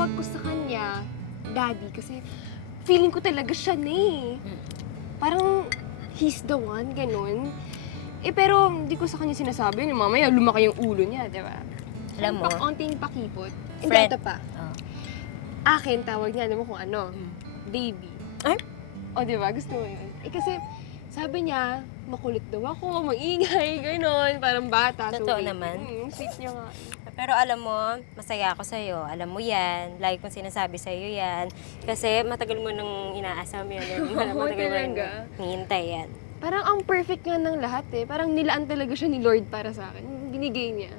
tawag ko sa kanya, Daddy, kasi feeling ko talaga siya na eh. Parang he's the one, ganun. Eh pero hindi ko sa kanya sinasabi yun. Mamaya lumaki yung ulo niya, di ba? Alam mo, Onting pakipot. Hindi, friend. ito pa. Oh. Akin, tawag niya, alam mo kung ano? Baby. Ay? O, di ba? Gusto mo yun? Eh kasi, sabi niya, makulit daw ako, maingay, gano'n, parang bata. Totoo baby. naman. Sweet niya nga. Pero alam mo, masaya ako sa'yo. Alam mo yan. Lagi kong sinasabi sa'yo yan. Kasi matagal mo nang inaasam yan. Oo, Matagal mo nang talaga. hinihintay yan. Parang ang perfect nga ng lahat eh. Parang nilaan talaga siya ni Lord para sa akin. Yung binigay niya.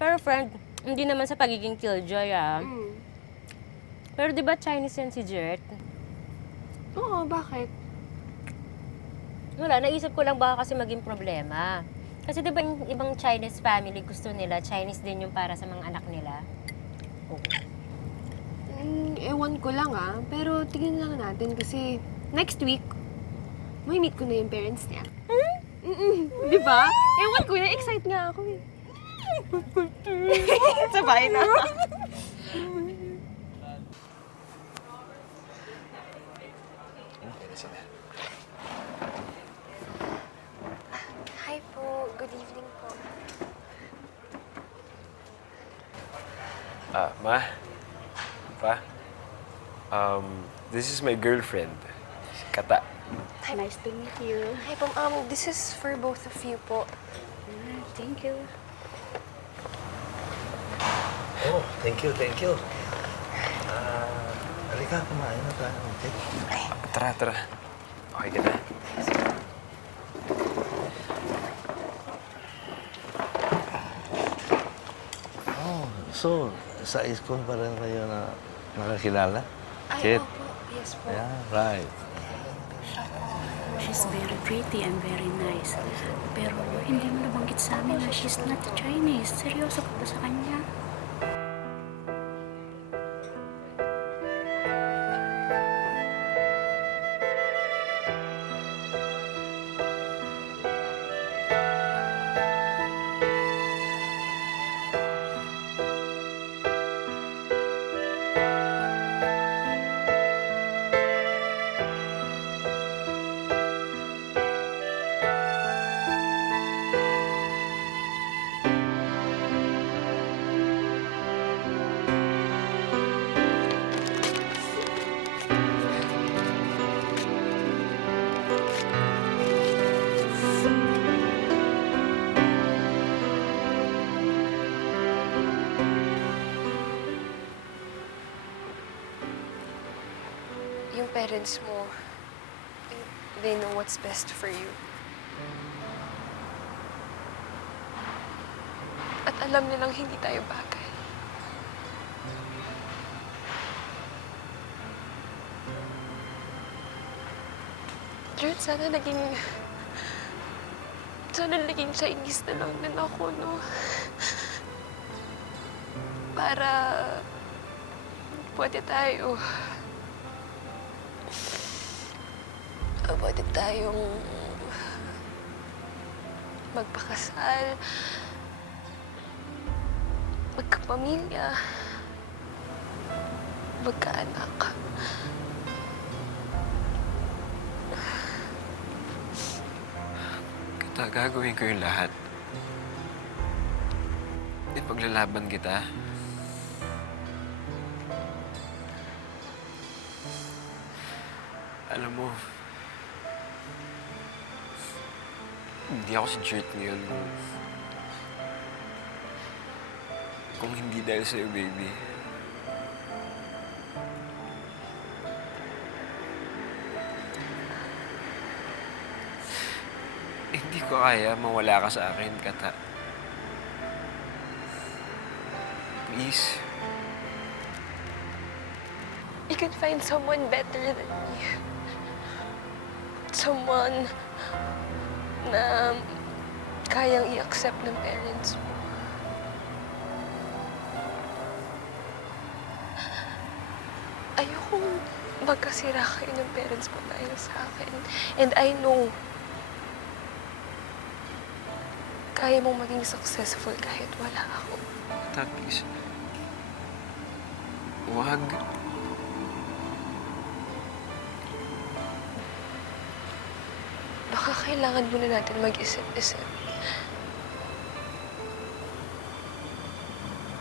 Pero friend, hindi naman sa pagiging killjoy ah. Mm. Pero di ba Chinese yan si Jert? Oo, bakit? Wala, naisip ko lang baka kasi maging problema. Kasi di ba yung ibang Chinese family gusto nila, Chinese din yung para sa mga anak nila? Ewan ko lang ah. Pero tingnan lang natin kasi next week, may meet ko na yung parents niya. Di ba? Ewan ko, na-excite nga ako eh. Sabay na. Hi po. Good evening po. Ma? Pa? This is my girlfriend, si Kata. Hi. Nice to meet you. Hi po. This is for both of you po. Thank you. Oh, thank you, thank you. Halika, kumain na tayo. Okay? Tara, tara. Okay ka na? Oh, so, sa ISKCON pa rin kayo na nakakilala? Ay, Kit? opo. Yes po. Yeah, right. She's very pretty and very nice. Pero hindi mo nabanggit sa amin na she's not Chinese. Seryoso ka ba sa kanya? Yung parents mo, they know what's best for you. At alam nilang hindi tayo bagay. Lord, sana naging Chinese na lang din ako, no? Para pwede tayong magpakasal, magkapamilya, magkaanak. Kata, gagawin ko yung lahat. Ipaglalaban kita. Alam mo, hindi ako si Jert ngayon. Kung hindi dahil sa'yo, baby. Hindi ko kaya mawala ka sa akin, Kata. Please. You can find someone better than me. Someone na kayang i-accept ng parents mo. Ayokong magkasira kayo ng parents mo dahil sa akin. And I know, kaya mong maging successful kahit wala ako. Kata, please. Wag. Baka kailangan muna natin mag-isip-isip.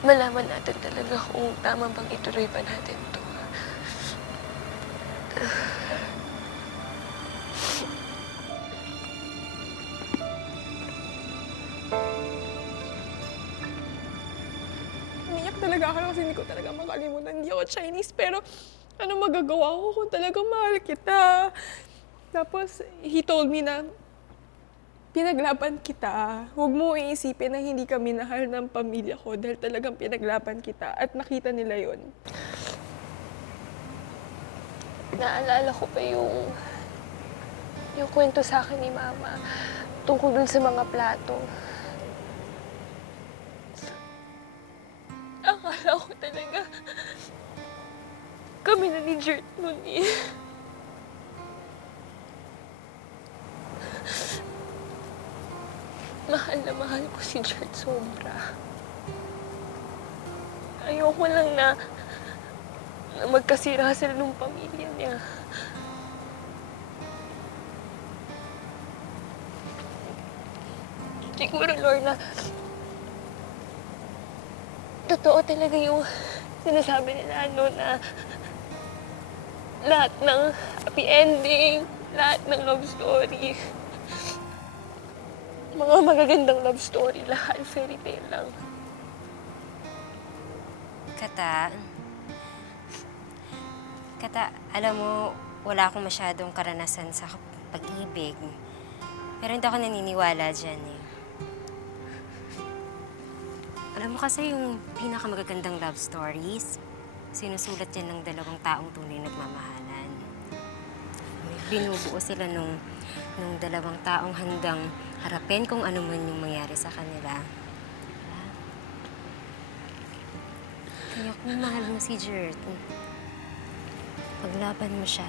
Malaman natin talaga kung tama bang ituloy pa natin to. Umiyak talaga ako kasi hindi ko talaga makalimutan. Hindi ako Chinese, pero ano magagawa ko kung talagang mahal kita? Tapos, he told me na pinaglaban kita. Huwag mo iisipin na hindi ka minahal ng pamilya ko dahil talagang pinaglaban kita at nakita nila yon. Naalala ko pa yung kwento sa akin ni Mama tungkol dun sa mga plato. Akala ko talaga kami na ni Jert nun eh. Mahal na mahal ko si Jert sobra. Ayoko lang na magkasira sila ng pamilya niya. Siguro, Lorna, totoo talaga yung sinasabi nila, ano, na lahat ng happy ending, lahat ng love story, mga magagandang love story, lahat fairy tale lang. Kata, alam mo, wala akong masyadong karanasan sa pag-ibig. Pero hindi ako naniniwala dyan eh. Alam mo kasi yung pinakamagagandang love stories, sinusulat yan ng dalawang taong tunay nagmamahalan. Binubuo sila nung dalawang taong handang harapin kung ano man yung mangyari sa kanila. Diba? Kaya kung mahal mo si Jert, paglaban mo siya.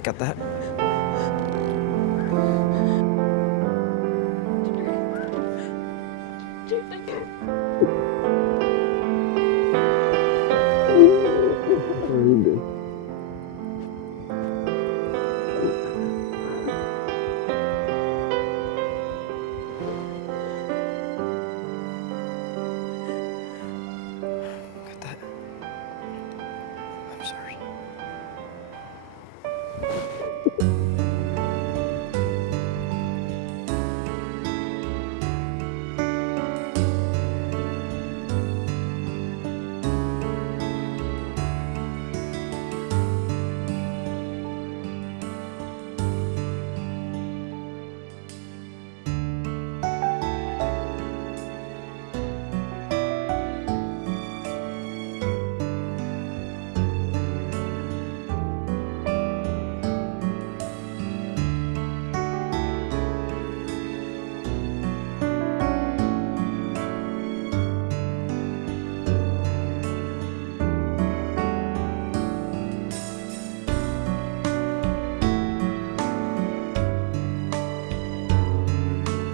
Kata, Kata, I'm sorry.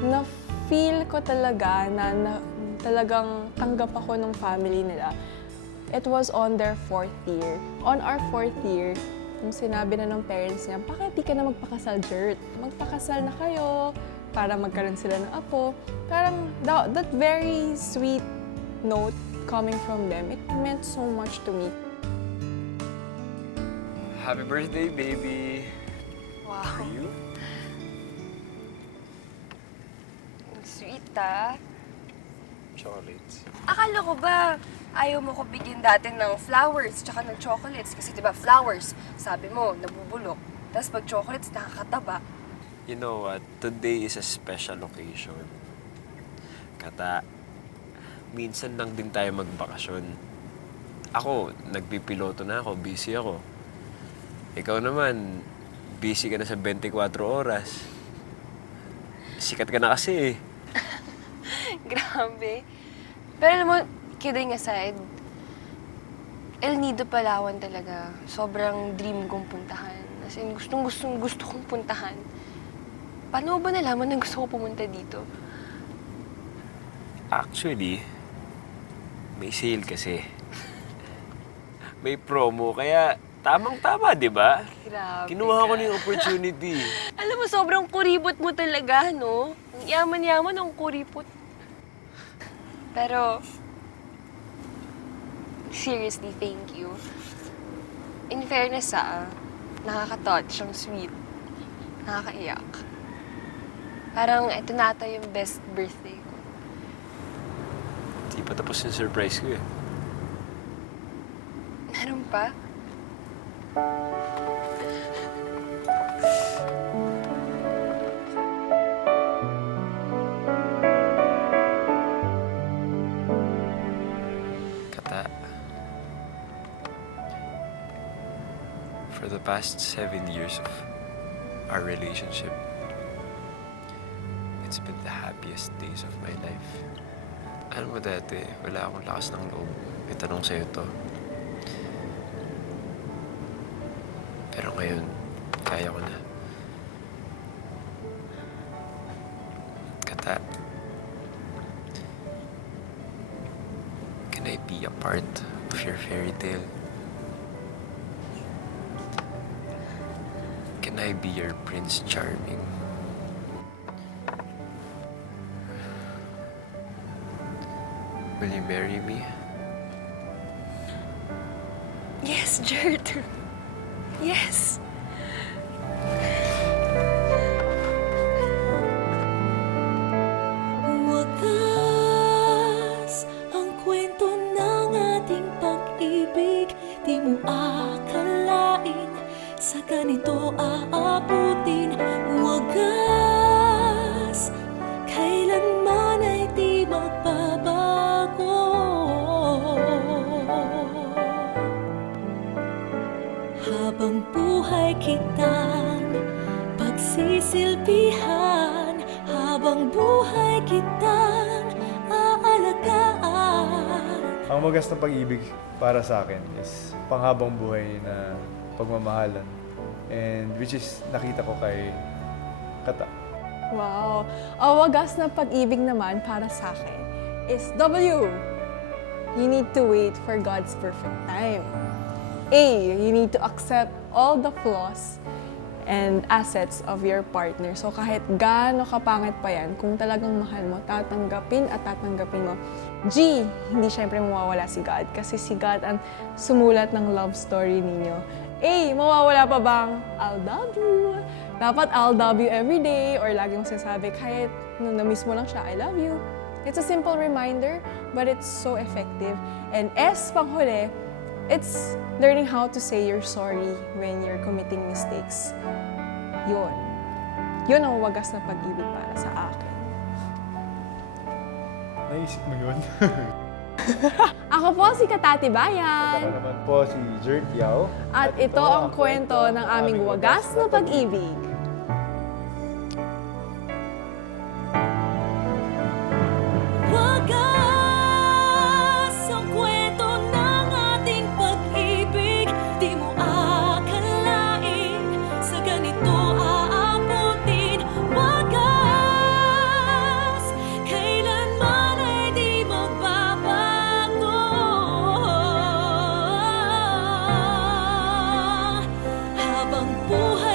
Na-feel ko talaga na talagang tanggap ako ng family nila. It was on their 4th year. On our 4th year, nung sinabi na ng parents niya, bakit di ka na magpakasal, Jert? Magpakasal na kayo para magkaroon sila ng apo. Parang that very sweet note coming from them, it meant so much to me. Happy birthday, baby. Wow. For you? Sweet, ah. Chocolates. Akala ko ba ayaw mo ko bigyan dati ng flowers tsaka ng chocolates? Kasi diba flowers, sabi mo, nabubulok. Tapos pag chocolates, nakakataba. You know what? Today is a special occasion. Kata, minsan lang din tayo magbakasyon. Ako, nagpipiloto na ako, busy ako. Ikaw naman, busy ka na sa 24 oras. Sikat ka na kasi eh. Grabe. Pero alam mo, kidding aside, El Nido, Palawan talaga. Sobrang dream kong puntahan. As in, gusto kong puntahan. Paano mo ba nalaman na gusto ko pumunta dito? Actually, may sale kasi. May promo, kaya tamang-tama, di ba? Grabe Kinuha ko ka. na yung opportunity. Alam mo, sobrang kuripot mo talaga, no? Ang yaman-yaman ng kuripot. Pero, seriously, thank you. In fairness, nakaka-touch, ang sweet. Nakakaiyak. Parang ito na ata yung best birthday ko. Di pa tapos yung surprise ko eh. Meron pa? Kata, for the past 7 years of our relationship, it's been the happiest days of my life. Alam mo dati, wala akong lakas ng loob. Itanong sa'yo to. Pero ngayon, kaya ko na. Kata, can I be a part of your fairy tale? Can I be your Prince Charming? Will you marry me? Yes, Jert. Yes. Wagas ang kwento ng ating pag-ibig. Di mo akalain sa ganito aabutin. Wagas, kailanman ay di magbabago. Habang buhay kitang pagsisilbihan, habang buhay kitang aalagaan. Ang wagas na pag-ibig para sa akin is panghabang buhay na pagmamahalan. And which is nakita ko kay Kata. Wow. Ang wagas na pag-ibig naman para sa akin is W. You need to wait for God's perfect time. A. You need to accept all the flaws and assets of your partner. So kahit gaano kapangit pa yan, kung talagang mahal mo, tatanggapin at tatanggapin mo. G. Hindi syempre mawawala si God kasi si God ang sumulat ng love story ninyo. A. Mawawala pa bang I'll love you? Dapat I'll love you every day or lagi mong sinasabi kahit nung na-miss mo lang siya, I love you. It's a simple reminder, but it's so effective. And S, panghuli, it's learning how to say you're sorry when you're committing mistakes. Yun. Yun ang wagas na pag-ibig para sa akin. Naisip mo yun? Ako po si Katati Bayan. Ako naman po si Jert Yao. At ito ang kwento ng aming wagas na pag-ibig. Wagas ang kwento ng ating pag-ibig. Di mo akalain sa ganito aabutin. Wagas, kailanman ay di magbabago. Habang buhay